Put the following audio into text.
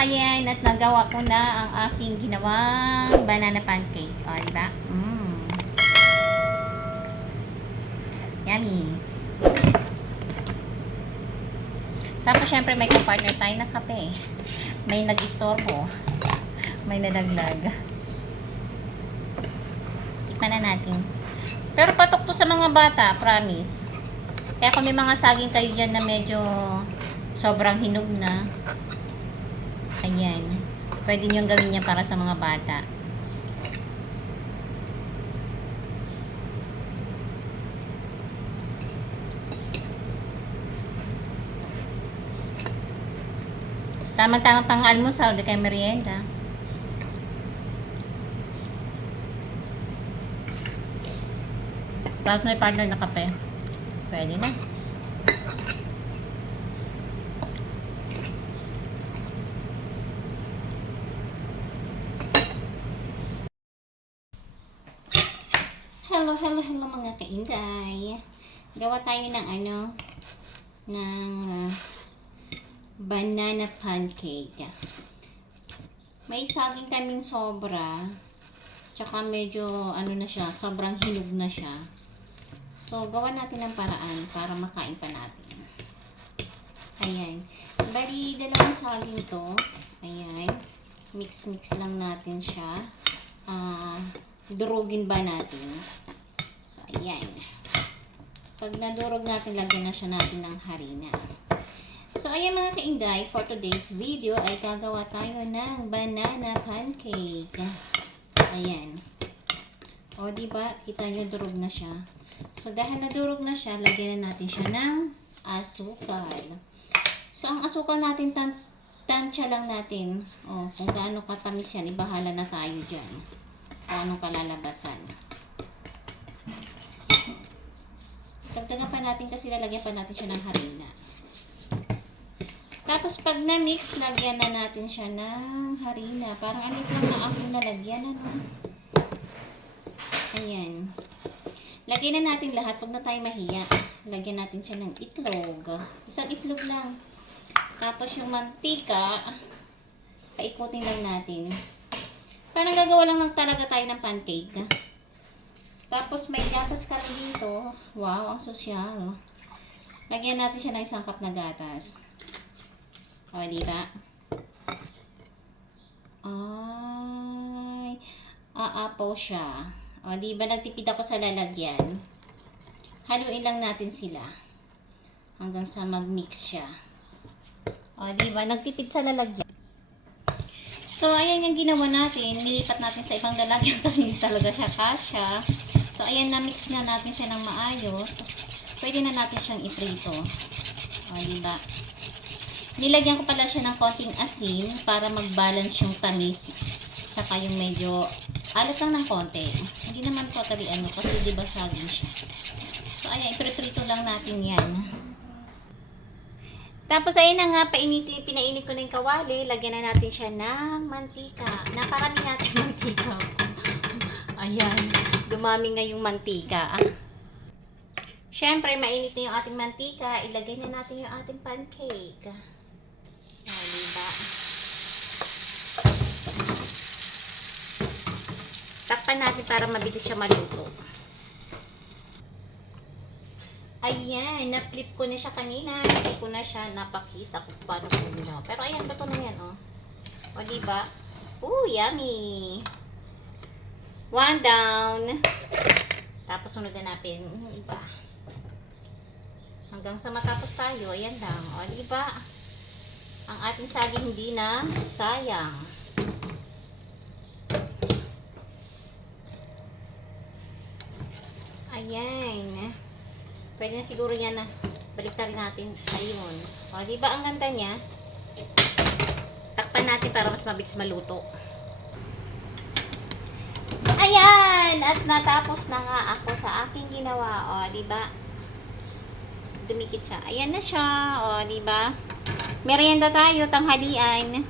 ayan, at nagawa ko na ang aking ginawang banana pancake. O, di ba? Mm. Yummy. Tapos, syempre, may kapartner tayo na kape. May nag-istorbo. May nadaglag. Tikman na natin. Pero patok to sa mga bata, promise. Kaya kung may mga saging kayo dyan na medyo sobrang hinog na, ayan, pwede nyo gawin yan para sa mga bata. Tama-tama pang almusal, di kayo merienda. Tapos may partner na kape. Pwede na. Hello, hello, hello mga kainday. Gawa tayo ng ano, ng ah, banana pancake. May saging kaming sobra. Tsaka medyo ano na siya, sobrang hinog na siya. So, gawa natin ng paraan para makain pa natin. Ayan. Bali, dalawang saging to. Ayan. Mix-mix lang natin siya. Ah, durugin ba natin? So, ayan. Pag nadurog natin, lagyan na siya natin ng harina. So, ayan mga kainday, for today's video ay gagawa tayo ng banana pancake. Ayan. O, ba? Kita nyo, durog na siya. So, dahil nadurog na siya, lagyan na natin siya ng asukal. So, ang asukal natin, tan tansya lang natin. O, kung gaano katamis yan, ibahala na tayo dyan. Kung anong kalalabasan. Dagdagan pa natin kasi lalagyan pa natin siya ng harina. Tapos pag na-mix, lagyan na natin siya ng harina. Parang alit lang na aking nalagyan. Ano? Ayan. Lagyan na natin lahat. Pag na tayo mahiya, lagyan natin siya ng itlog. Isang itlog lang. Tapos yung mantika, paikutin lang natin. Parang gagawa lang lang talaga tayo ng pancake. Tapos may gatas ka lang dito. Wow, ang sosyal. Lagyan natin siya ng isang cup na gatas. O, di ba? Ay, aapaw siya. O, di ba nagtipid ako sa lalagyan? Haluin lang natin sila. Hanggang sa mag-mix siya. O, di ba? Nagtipid sa lalagyan. So, ayan yung ginawa natin. Nilipat natin sa ibang lalagyan kasi hindi talaga siya kasha. So, ayan, na-mix na natin siya ng maayos. Pwede na natin siyang iprito. O, di ba? Nilagyan ko pala siya ng konting asin para mag-balance yung tamis. Tsaka yung medyo alat lang ng konti. Hindi naman totally ano kasi di ba saging siya. So, ayan, ipriprito lang natin yan. Tapos, ayun na nga, painiti, pinainit ko na yung kawali. Lagyan na natin siya ng mantika. Naparami natin mantika. Ayan, dumami nga yung mantika. Siyempre, mainit na yung ating mantika. Ilagay na natin yung ating pancake. O, diba? Takpan natin para mabilis siya maluto. Ayan, na-flip ko na siya kanina. Hindi ko na siya napakita kung paano ko ginawa. Pero ayan, luto na yan, oh. O, diba? Ooh, yummy! One down. Tapos sunod na natin iba. Hanggang sa matapos tayo, ayan lang. O, diba? Ang ating saging hindi na sayang. Ayan. Pwede na siguro yan na baliktarin natin. Ayun. O, di ba ang ganda niya? Takpan natin para mas mabilis maluto. Ayan! At natapos na nga ako sa aking ginawa. O, di ba? Dumikit siya. Ayan na siya. O, di ba? Merienda tayo, tanghalian.